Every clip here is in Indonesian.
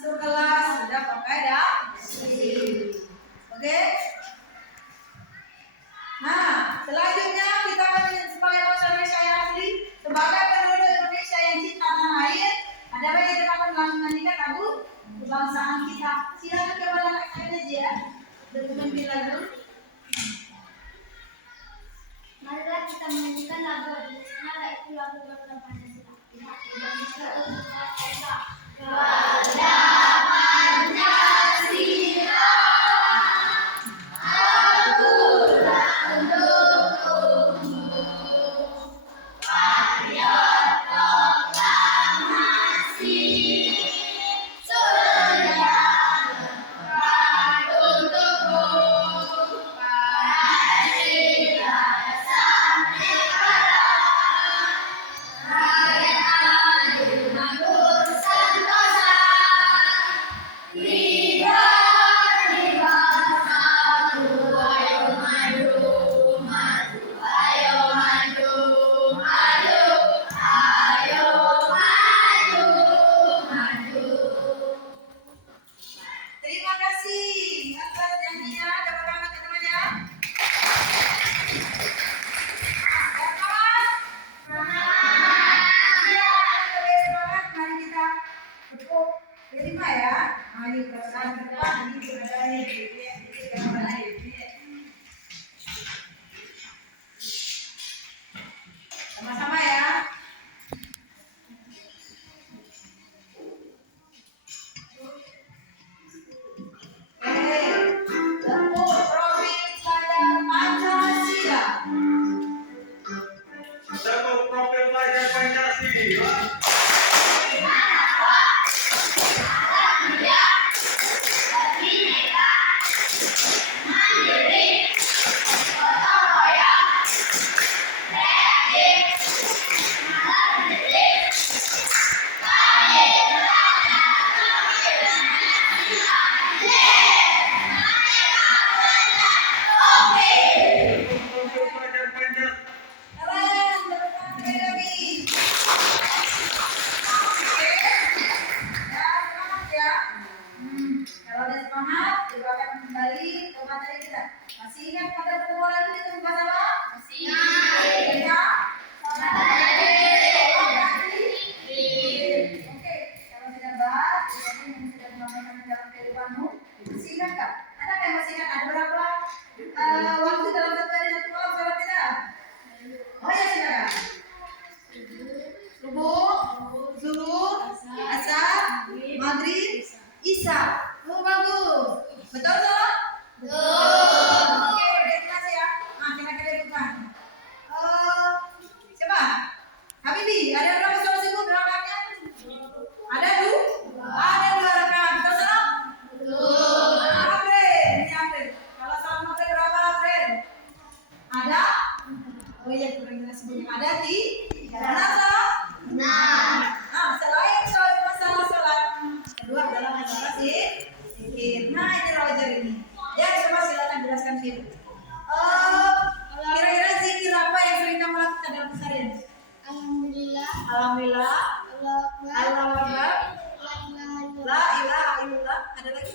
masuk kelas sudah pakai dasi. Oke. Nah, selanjutnya kita akan sebagai bahasa Indonesia yang asli, sebagai penduduk Indonesia yang cinta tanah air, ada baiknya kita akan menyanyikan lagu kebangsaan kita. Silakan kepada anak saya ya, dokumen bila dulu. Marilah kita menyanyikan lagu tradisional yaitu lagu Garuda Pancasila. Garuda Pancasila. Sama-sama ya. Tepuk profil pelajar Pancasila. Masih ingat pada pertemuan itu kita membahas apa? Masih ingat. Oke, kalau sudah bahas, yang sudah mengamalkan dalam kehidupanmu, masih ingat nggak? Ada yang masih ingat ada berapa waktu dalam satu hari satu malam sholat kita? Oh ya silakan. Subuh, zuhur, asar, maghrib, isya. Oh bagus. Betul toh? Oke, terima kasih ya. Nah, kira-kira bukan. Coba, Habibi, ada berapa sholat subuh berapa rakaat? Ada ada 2 rakaat. Betul toh? April, ini April. Kalau sholat maghrib berapa April? Ada? Oh iya, kurang jelas sebelum ada di. Benar toh? Nah, selain soal masalah sholat, kedua adalah masalah zikir. Nah, ini Roger ini. Ya, coba silakan jelaskan dulu. Kira-kira zikir apa yang sering kamu lakukan dalam keseharian? Alhamdulillah. Alhamdulillah. Allahu Akbar. La ilaha illallah. Ada lagi?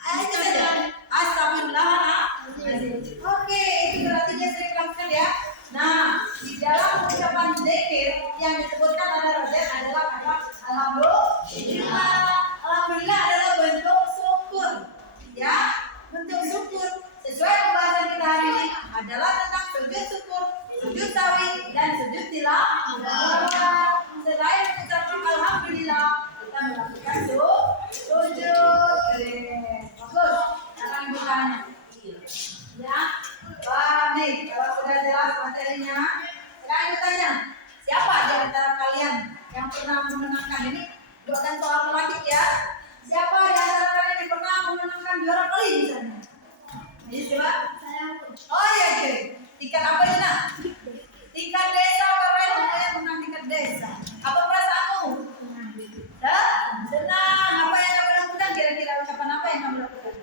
Itu saja. Astagfirullahaladzim. Oke, itu berarti dia sering lakukan ya. Nah, di dalam ucapan zikir yang disebutkan oleh Roger adalah kata alhamdulillah. Alhamdulillah adalah bentuk syukur. Ya, bentuk syukur. Sesuai pembahasan kita hari ini adalah tentang sujud syukur, sujud sawi, dan sujud tilawah. Selain mengucapkan alhamdulillah, kita melakukan sujud. Bagus. Sekarang bertanya. Ya, wah nih kalau sudah jelas materinya, sekarang bertanya, siapa di antara kalian yang pernah memenangkan ini? Bukan soal matematik ya. Siapa di antara kalian yang pernah memenangkan juara kali misalnya? Jadi coba. Oh iya, oke. Tingkat apa ini nak? Tingkat desa keren, yang menang tingkat desa. Apa perasaanmu? Senang. Apa yang kamu lakukan? Kira-kira ucapan apa yang kamu lakukan?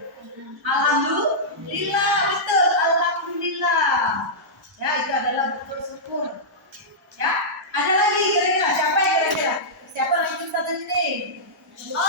Alhamdulillah, betul. Alhamdulillah. Ya, itu adalah betul syukur. Ya, ada lagi kira-kira siapa yang kira-kira? Siapa lagi satu ini? Oh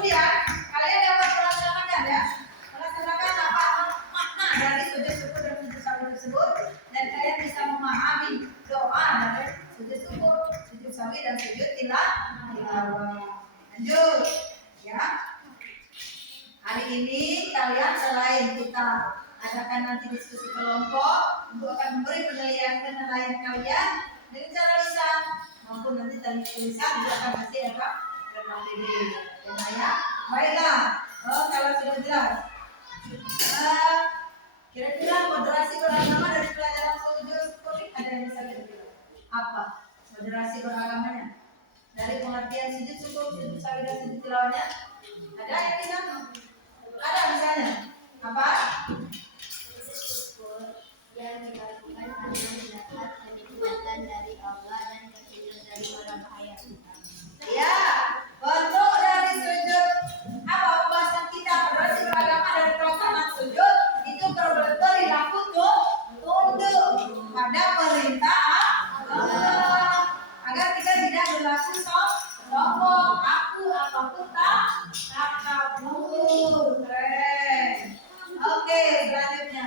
Kemudian kalian dapat melaksanakan ya, melaksanakan apa makna dari sujud syukur dan sujud sawi tersebut, dan kalian bisa memahami doa dari sujud syukur, sujud sawi dan sujud tilawah. Lanjut ya. Hari ini kalian selain kita adakan nanti diskusi kelompok, Ibu akan memberi penilaian kalian dengan cara lisan maupun nanti dari tulisan juga akan kasih apa PPD ya. Baiklah, kalau sudah jelas, kira-kira moderasi beragama dari pelajaran sujud syukur ada yang bisa kita bilang? Apa moderasi beragamanya? Dari pengertian sujud syukur, sujud sawi dan sujud tilawahnya ada yang bisa? Ada misalnya apa? Syukur yang dilakukan karena mendapat kenikmatan dari Allah dan terhindar dari mara bahaya. Ya, bentuk dari sujud apa pembahasan kita moderasi beragama dari pelaksanaan sujud itu perilaku tunduk pada perintah Allah agar kita tidak berlaku sombong, aku ataupun takabur. Keren. Oke, selanjutnya.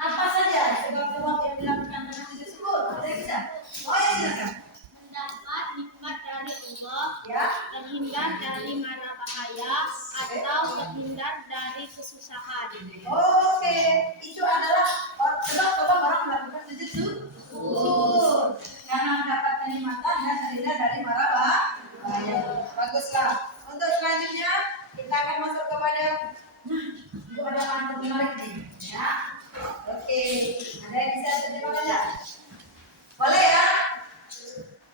Apa saja sebab-sebab yang dilakukan dengan sujud syukur? Ada yang bisa? Oh ya, silakan. Mendapat nikmat dari Allah, Ya. terhindar dari mara bahaya, atau terhindar dari kesusahan. Oke, itu adalah sebab-sebab orang melakukan sujud syukur karena mendapat kenikmatan dan terhindar dari mara bahaya. Baguslah. Untuk selanjutnya kita akan masuk kepada itu ada pantun menarik nih, ya. Oke, ada yang bisa terjemahkan enggak? Boleh ya?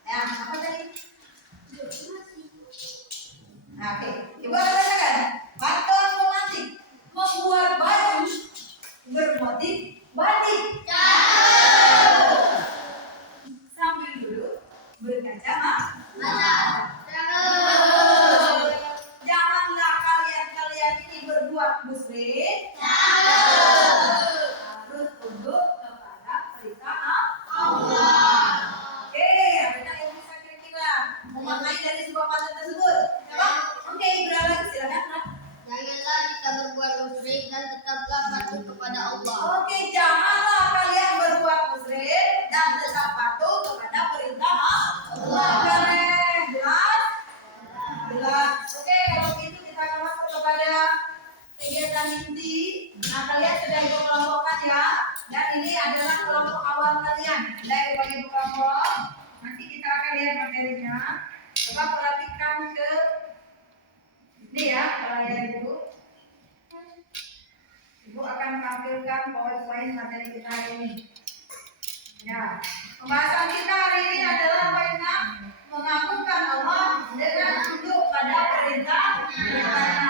Ya, apa tadi? Nah, oke, ibu akan bacakan. Pantun pemantik membuat baju bermotif batik. Sambil duduk berkacamata. Janganlah kalian ini berbuat musyrik. Harus tunduk kepada perintah Allah. Oke, ada yang bisa kira-kira memaknai dari sebuah pantun tersebut? Coba? Oke, beralih silakan. Janganlah kita berbuat musyrik dan tetaplah patuh kepada Allah. Oke, janganlah kalian berbuat musyrik dan tetap patuh kepada perintah Allah. Keren, jelas? Jelas. Oke, kalau gitu kita akan masuk kepada kegiatan inti. Nah, kalian sudah ibu kelompokkan ya. Dan ini adalah kelompok awal kalian. Sudah ibu kelompok. Nanti kita akan lihat materinya. Coba perhatikan ke ini ya, kalian ibu. Ibu akan tampilkan poin-poin materi kita hari ini. Ya, pembahasan kita hari ini adalah poinnya mengagungkan Allah dengan tunduk pada perintah-perintahnya.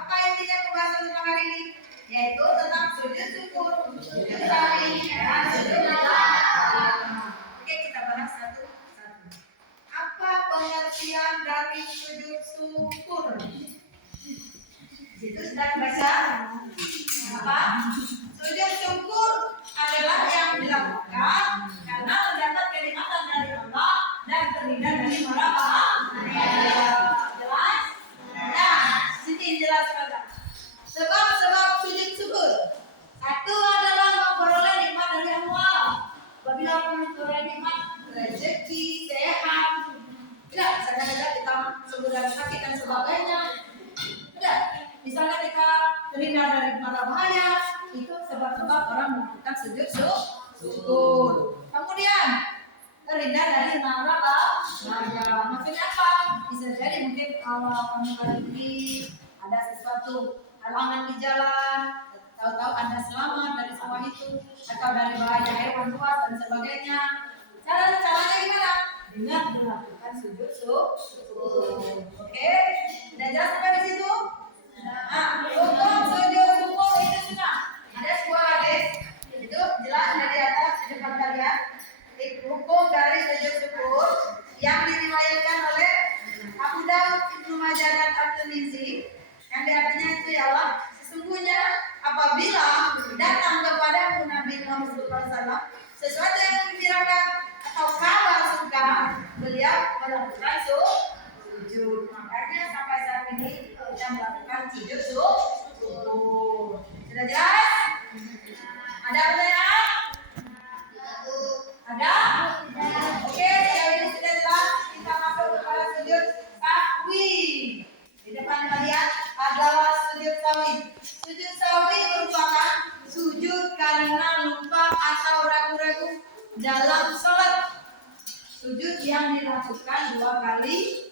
Apa intinya pembahasan tentang hari ini? Yaitu tentang sujud syukur, sujud sawi, dan sujud tilawah. Oke, kita bahas satu-satu. Apa pengertian dari sujud syukur? Itu sedang baca apa? Sujud syukur adalah yang dilakukan karena mendapat kenikmatan dari Allah dan terhindar dari mara bahaya. Jelas? Nah, sini jelas pada. Sebab-sebab sujud syukur. Satu adalah memperoleh nikmat dari Allah. Apabila memperoleh nikmat rezeki, sehat, tidak saja kita segera sakit dan sebagainya. Tidak, misalnya kita terhindar dari mara bahaya, itu sebab-sebab orang melakukan sujud syukur. Kemudian terhindar dari mara bahaya. Maksudnya apa? Bisa jadi mungkin kalau kamu lagi ada sesuatu halangan di jalan, tahu-tahu Anda selamat dari semua itu, atau dari bahaya hewan buas dan sebagainya. Caranya gimana? Dengan melakukan sujud syukur. Oke, sudah jelas sampai di situ? Nah, hukum sujud syukur itu sunnah. Ada sebuah hadis itu jelas ada di atas di depan kalian. Hukum dari sujud syukur yang diriwayatkan oleh Abu Daud, Ibnu Majah dan At-Tirmizi, yang artinya itu ialah sesungguhnya apabila datang kepada Nabi Muhammad SAW sesuatu yang menggembirakan atau kabar suka, beliau dia melakukan sujud. Makanya sampai saat ini kita melakukan sujud syukur. Sudah jelas? Ada pertanyaan? Ada? Oke, kalau ini sudah jelas, kita masuk kepada sujud sahwi. Di depan kalian adalah sujud sahwi. Sujud sahwi merupakan sujud karena lupa atau ragu-ragu dalam sholat. Sujud yang dilakukan 2 kali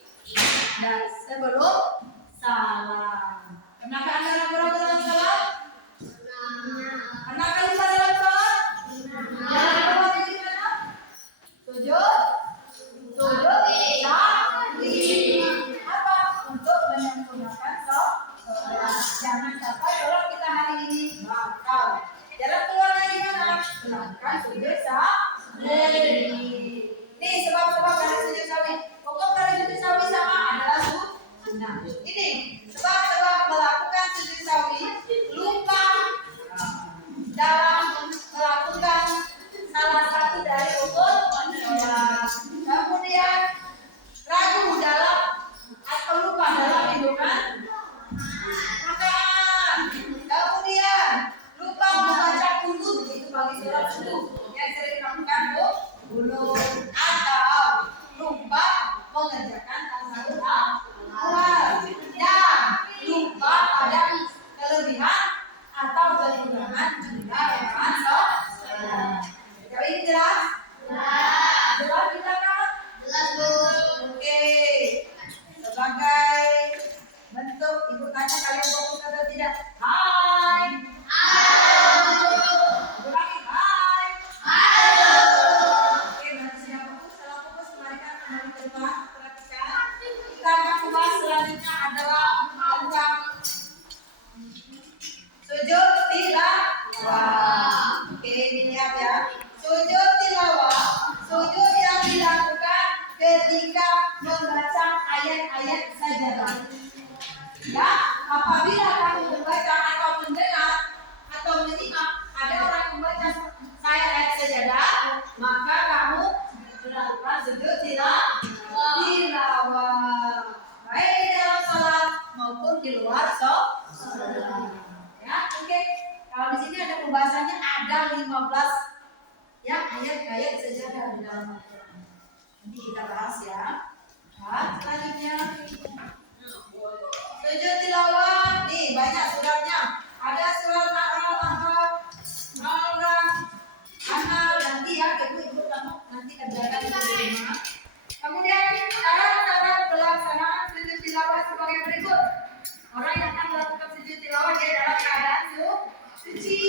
dan sebelum salam. Pernahkah Anda ragu-ragu dalam sholat? Pernahkah lupa dalam sholat? Sujud sahwi. Apa? Untuk menyempurnakan sholat. Jangan sampai sholat kita hari ini batal. Jalan keluarnya gimana? Melakukan sujud sahwi. Nih sebab-sebab dari sujud sahwi. Pokok dari sujud sahwi sama adalah sunnah. Ini sebab-sebab melakukan sujud sahwi lupa dalam melakukan salah satu dari rukun sholat. Kemudian ragu dalam atau lupa dalam hitungan rakaat. Kemudian lupa membaca kunut, itu bagi sholat subuh yang sering dilakukan kunut, atau lupa mengerjakan tasawuf awal, dan lupa pada kelebihan atau kekurangan jumlah rakaat sholat. Jadi ini jelas? Jelas kita kan? Jelas, Bu. Oke. Sebagai bentuk ibu tanya kalian fokus atau tidak? Hai. Ibu lagi hai. Oke, berarti sudah fokus. Setelah fokus, mari kita kembali ke depan. Perhatikan. Kita akan bahas selanjutnya adalah tentang sujud tilawah. Oke, dilihat ya. Sujud tilawah, sujud yang dilakukan ketika membaca ayat-ayat sajadah. Ya, apabila kamu membaca atau mendengar atau menyimak ada orang membaca ayat sajadah, maka kamu melakukan sujud tilawah. Baik di dalam salat maupun di luar salat. Ya, oke. Kalau di sini ada pembahasannya ada 15 ya ayat-ayat sajadah di dalam Al-Quran. Nanti kita bahas ya. Nah, selanjutnya sujud tilawah. Nih banyak suratnya. Ada surat Al-Ahqaf, Al-A'raf, An-Nahl, nanti ya ibu-ibu kamu nanti kerjakan di rumah. Kemudian syarat-syarat pelaksanaan sujud tilawah sebagai berikut. Orang yang akan melakukan sujud tilawah dia dalam keadaan suci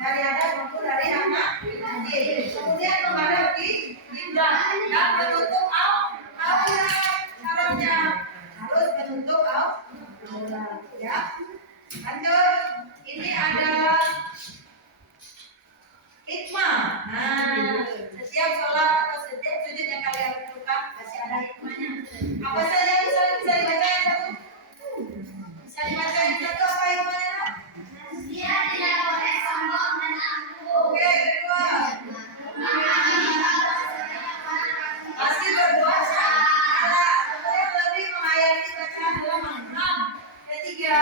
dari adat maupun dari anak. Kemudian menghadap kiblat dan menutup aurat. Syaratnya harus menutup aurat. Ya. Lanjut. Ini ada hikmah. Nah, setiap sholat atau setiap sujud yang kalian lakukan pasti ada hikmahnya. Apa saja bisa dibaca yang satu? Bisa dibaca yang satu apa hikmahnya? Dia tidak boleh sombong dan angkuh. Oke, kedua. Pasti berdoa salah. Kemudian lebih menghayati bacaan dalam Al-Quran. Ketiga,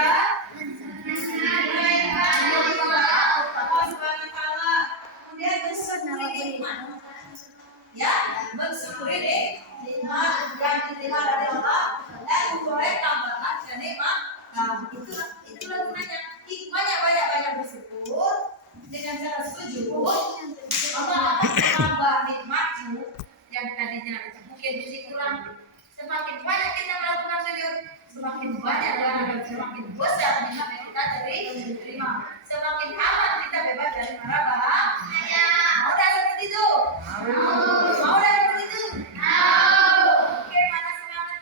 menaikkan Allah Subhanahu wa Ta'ala. Kemudian bersyukuri nikmat. Ya, bersyukuri nikmat yang diterima dari Allah dan memperoleh tambahan dan nikmat. Nah, itulah gunanya. Hikmahnya banyak-banyak bersyukur dengan cara sujud. Allah akan menambah nikmatmu yang tadinya mungkin masih kurang. Semakin banyak kita melakukan sujud, semakin banyak dan semakin besar nikmat yang kita terima. Semakin aman kita bebas dari mara bahaya. Mau dah seperti itu? Mau dah seperti itu? Oke, mana semangat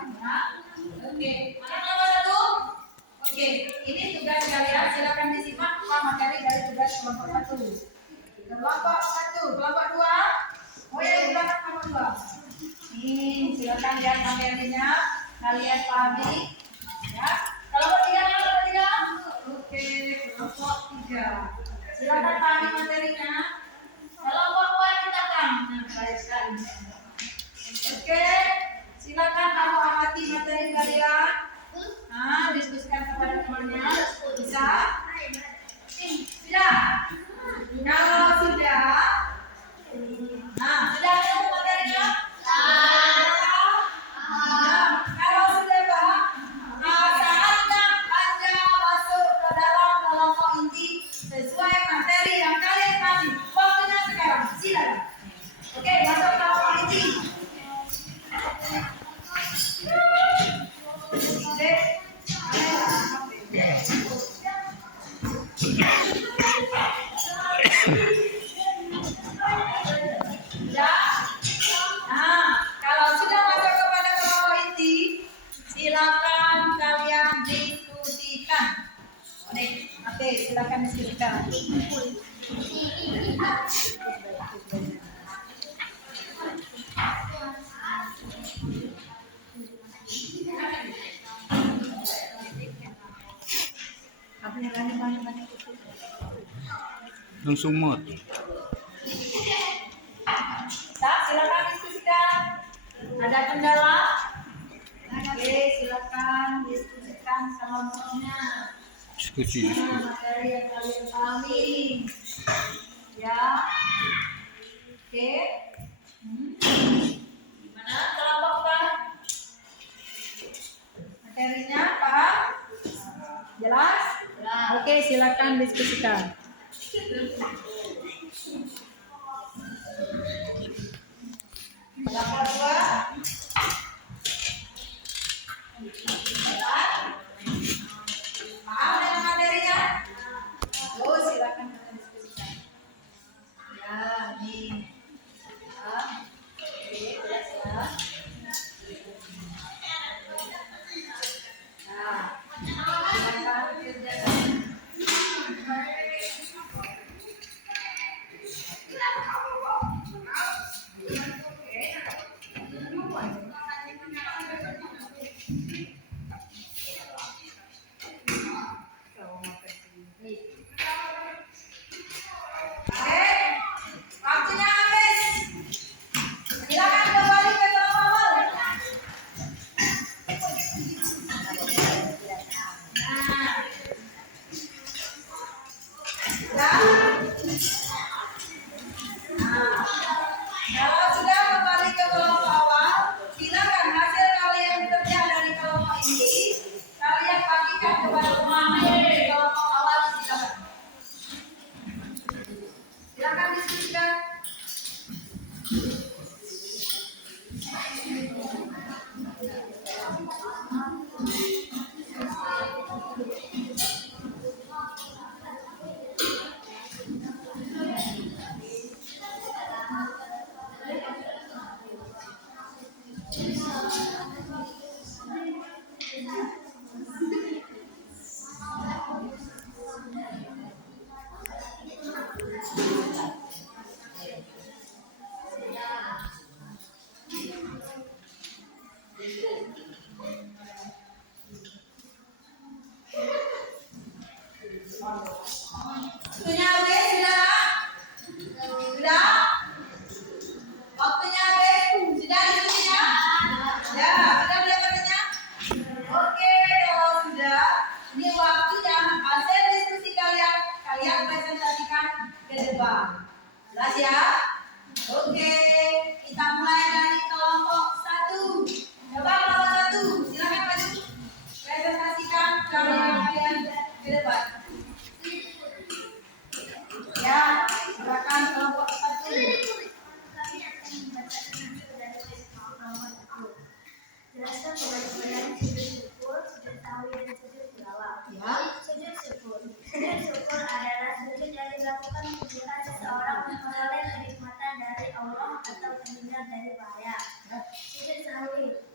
Ya. Oke, mana kelompok satu? Oke, ini tugas kalian. Silakan disimak apa materi dari tugas kelompok satu. Kelompok satu, kelompok dua. Oh ya, di belakang kelompok dua. Nih, silakan lihat materinya. Kalian pahami. Ya. Kelompok tiga, kelompok tiga. Oke, kelompok tiga. Silakan pahami materinya. Kelompok dua silakan. Nah, baik sekali. Oke, silakan kamu amati materi kalian. Nah, diskusikan kepada temannya. Bisa? Sudah? Kalau sudah, nah, sudah tahu materinya? Nah, kalau sudah paham, saatnya Anda masuk ke dalam kelompok inti sesuai materi yang kalian pahami. Waktunya sekarang, silakan. Oke, masuk ke kelompok inti. Ya. Nah, kalau sudah masuk kepada kelompok inti, silakan kalian diskusikan. Oke, silakan diskusikan. Langsung mod. Nah, silakan diskusikan. Ada kendala? Oke, silakan diskusikan kelompoknya. Diskusi. Materi yang kalian pahami. Ya. Oke. Gimana kelompok Pak? Materinya paham? Jelas? Oke, silakan diskusikan. Kelompok dua. Paham dengan materinya? Oh, silakan kita diskusikan. Ya, nih. Ya. Oke, jelas ya. Nah, silakan kerjakan. Oke, waktunya habis. Silakan kembali ke kelompok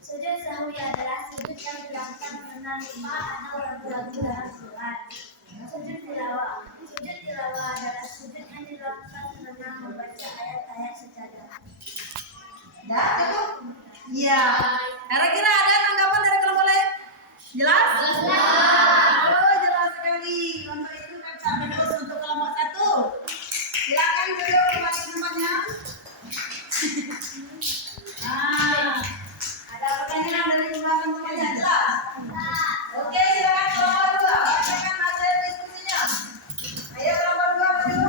Sujud sahwi adalah sujud yang dilakukan karena lupa atau ragu-ragu dalam sholat. Sujud tilawah. Sujud tilawah adalah sujud yang dilakukan karena membaca ayat-ayat sejadah. Ya, cukup? Iya. Kira-kira ada tanggapan dari kelompok lain? Jelas? Oh, jelas sekali. Untuk itu kan sampai terus untuk kelompok 1. Silakan duduk kembali ke tempatnya. Nah, ada pertanyaan dari pembahasan temannya, jelas? Oke, silakan kelompok 2. Bacakan hasil diskusinya. Ayo kelompok 2 maju.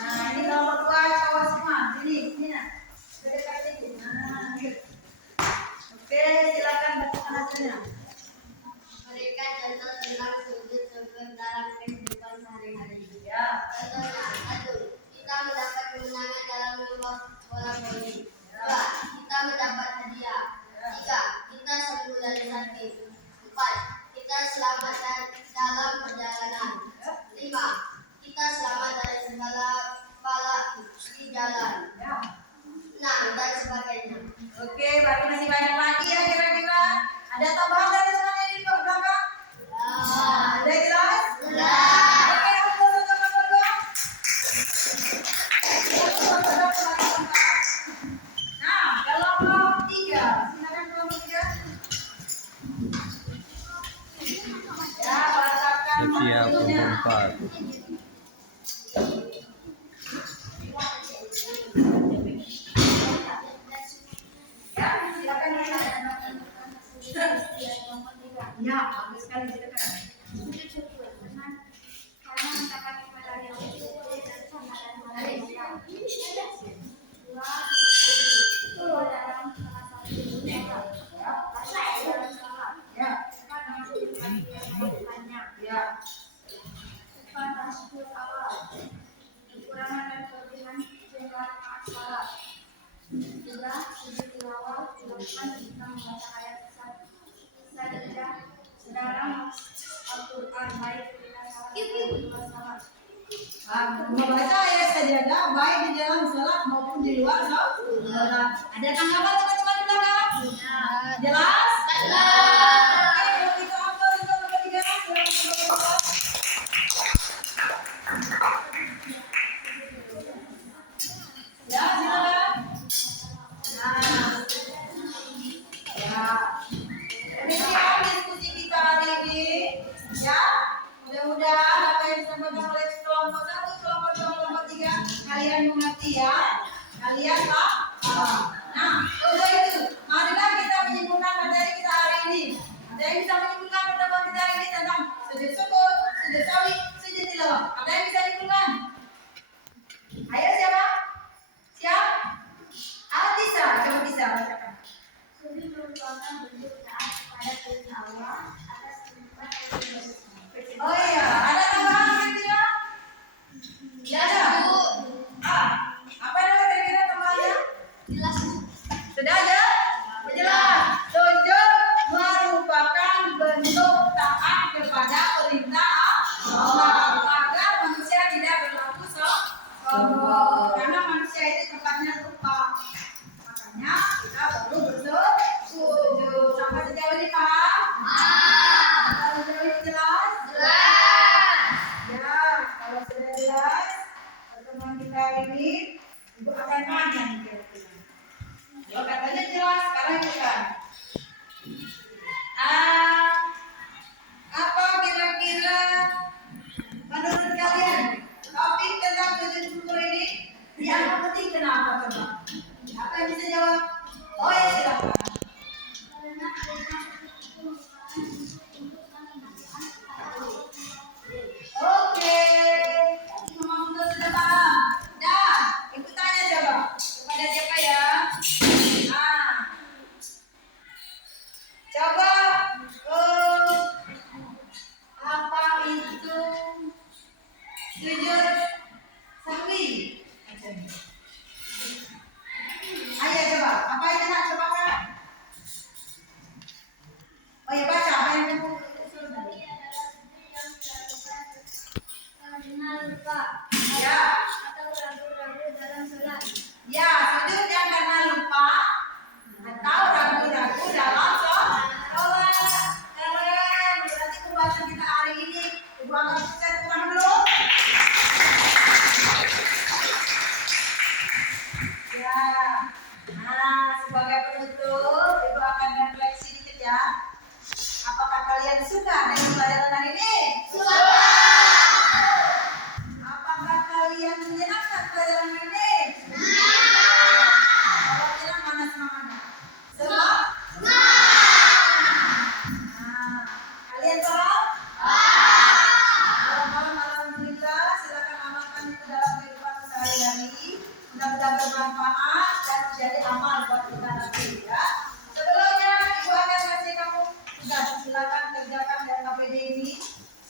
Nah, ini kelompok 2 cowok semua. Sini nah. Dekat sini. Nah, yuk. Oke, silakan bacakan hasilnya. Berikan contoh tentang sujud dalam kehidupan sehari-hari. Ya. Contohnya, 1. Kita mendapat kemenangan dalam lomba bola voli. 2. Kita mendapat hadiah. 3. Kita sembuh dari sakit. 4. Kita selamat dalam perjalanan. 5. Kita selamat dari segala bala di jalan. Ya. 6. Dan sebagainya. Oke, berarti masih banyak lagi ya kira-kira. Ada tambahan dari teman-teman di belakang? Ada yang jelas? Oke, untuk kelompok 2. Nah, kelompok 3. Silakan kelompok 3. Ya, bacakan Siap hasilnya. kelompok 4. Ya, silakan ya, bagus sekali silakan. Sujud syukur karena mendapat kepada yang dan samaran Malaysia. 2. Sujud dalam salah satu ibadah. Dalam salat. Ya, 4. Menunjukkan kebaikannya. ya. 4. Tasykur awal. Kekurangan dan kelebihan jumlah salat. 3. Sujud tilawah dilakukan ketika membaca ayat sajadah dalam Al-Quran baik ketika salat maupun di luar salat. Membaca ayat sajadah baik di dalam salat maupun di luar salat. Ada tanggapan teman-teman di belakang? Jelas? Oke, kalau kita ambil untuk nomor 3, silakan. Ya, silakan. Nah, ya. Demikian diskusi kita hari ini. Ya, mudah-mudahan apa yang disampaikan oleh kelompok 1, kelompok 2, kelompok 3 kalian mengerti ya. Kalian paham. Nah, untuk itu, marilah kita menyimpulkan materi kita hari ini. Ada yang bisa menyimpulkan pertemuan kita hari ini tentang sujud syukur, sujud sawi, sujud tilawah. Ada yang bisa menyimpulkan? Ayo siapa? Siap? Atisa, coba bisa bacakan. Sujud merupakan bentuk taat kepada Tuhan Allah atas nikmat yang diberikan. Oh iya, ada tambahan kira-kira? Ya ada. Apa yang kira-kira tambahannya? Jelas. Sudah aja? Jelas. Sujud merupakan bentuk taat kepada perintah Allah agar manusia tidak berlaku sombong. Karena manusia itu tempatnya lupa. Makanya kita perlu bersujud. Sampai sejauh ini paham? Sampai sejauh ini jelas? Ya, kalau sudah jelas, pertemuan kita hari ini Ibu akan tanya nih kira-kira. Kalau katanya jelas, sekarang ikutan. Apa kira-kira menurut kalian topik tentang sujud syukur ini yang penting kenapa coba? Apa yang bisa jawab? Oh ya silakan. Karena itu Oke, memang sudah paham. Nah, ikut tanya coba kepada siapa ya? Nah, yang menyenangkan pelajaran ini? Kalau tidak mana semangatnya? Sebab? Nah, kalian paham? Kalau paham, alhamdulillah. Silakan amalkan itu dalam kehidupan sehari-hari. Mudah-mudahan bermanfaat dan menjadi amal buat kita nanti ya. Sebelumnya Ibu akan kasih kamu tugas. Silakan kerjakan dari KPD ini.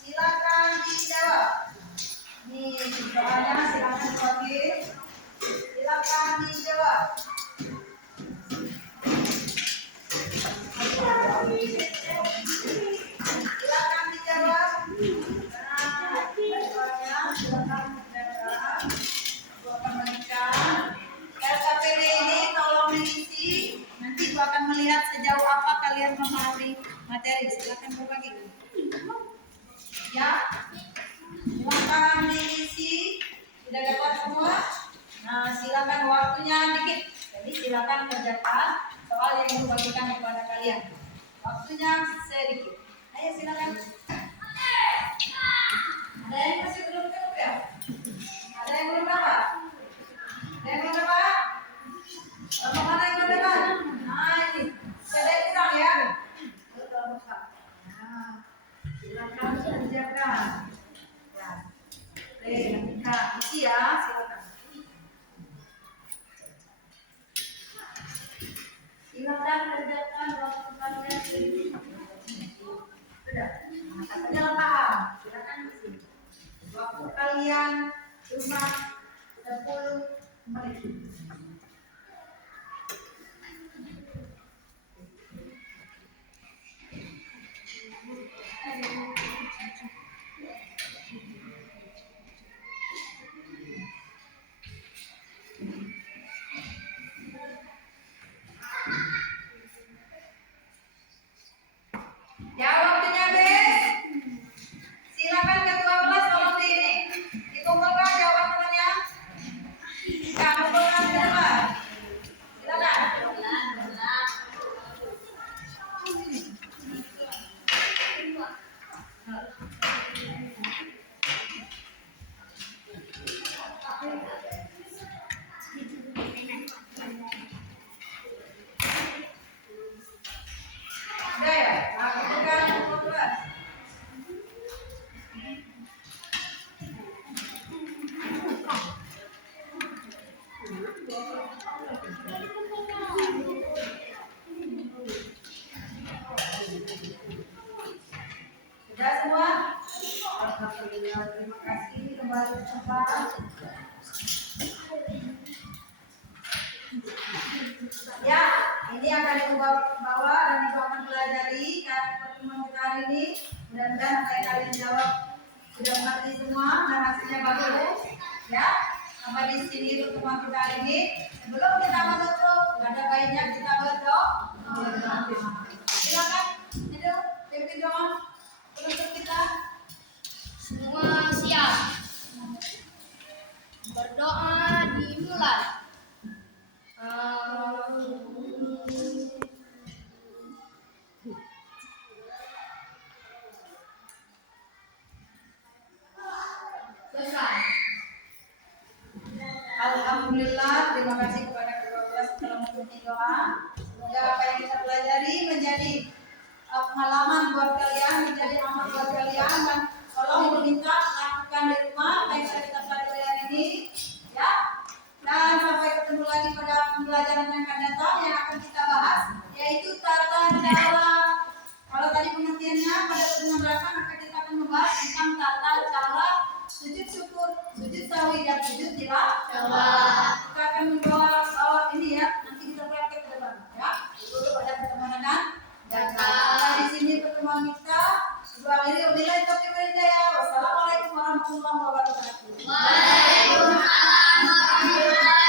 Silakan dijawab. Nih soalnya silakan dipakai. Silakan dijawab. Silakan dijawab. Nah, soalnya silakan dijawab. Ibu akan berikan. LKPD ini tolong diisi. Nanti Ibu akan melihat sejauh apa kalian memahami materi. Silakan berbagi. Ya. Silakan diisi. Sudah dapat semua? Nah, silakan waktunya dikit. Jadi silakan kerjakan soal yang Ibu bagikan kepada kalian. Waktunya sedikit. Ayo silakan. Ada yang masih belum cukup ya? Ada yang belum dapat? Ada yang belum dapat? Kelompok mana yang belum dapat? Nah ini, ada yang kurang ya? Nah, silakan kerjakan. Ya. Kita isi ya, silakan. Silakan kerjakan waktu kalian ini. Sudah, nah, katanya paham. Silakan isi. Waktu kalian cuma 10 menit. Ya waktunya habis. Silakan ketua kelas tolong dikumpulkan jawaban temannya. Kamu kumpulkan di depan. Silakan. Udah ya? Nah, kumpulkan ketua kelas. Sudah semua? Alhamdulillah, terima kasih kembali ke tempat. Ya, ini akan Ibu bawa dan Ibu akan pelajari pertemuan kita hari ini. Mudah-mudahan apa yang kalian jawab sudah mengerti semua dan hasilnya bagus. Ya, sampai di sini pertemuan kita hari ini. Sebelum kita menutup, ada baiknya kita berdoa. Silakan, itu pimpin doa penutup kita. Semua siap. Berdoa dimulai. Selesai. Alhamdulillah, terima kasih kepada kedua kelas telah mengikuti doa. Semoga apa yang kita pelajari menjadi pengalaman buat kalian, menjadi amal buat kalian, dan tolong Ibu minta lakukan di rumah apa yang sudah kita pelajari hari ini, ya. Dan sampai ketemu lagi pada pembelajaran yang akan datang yang akan kita bahas, yaitu tata cara. Kalau tadi pengertiannya pada pertemuan belakang akan kita akan membahas tentang tata cara sujud syukur, sujud sahwi, dan sujud tilawah. Kita akan membawa ini ya, nanti kita praktek ke depan ya. Dulu pada pertemuan akan datang. Sampai di sini pertemuan kita. Wabillahi taufiq wal hidayah. Wassalamualaikum warahmatullahi wabarakatuh. Waalaikumsalam warahmatullahi wabarakatuh.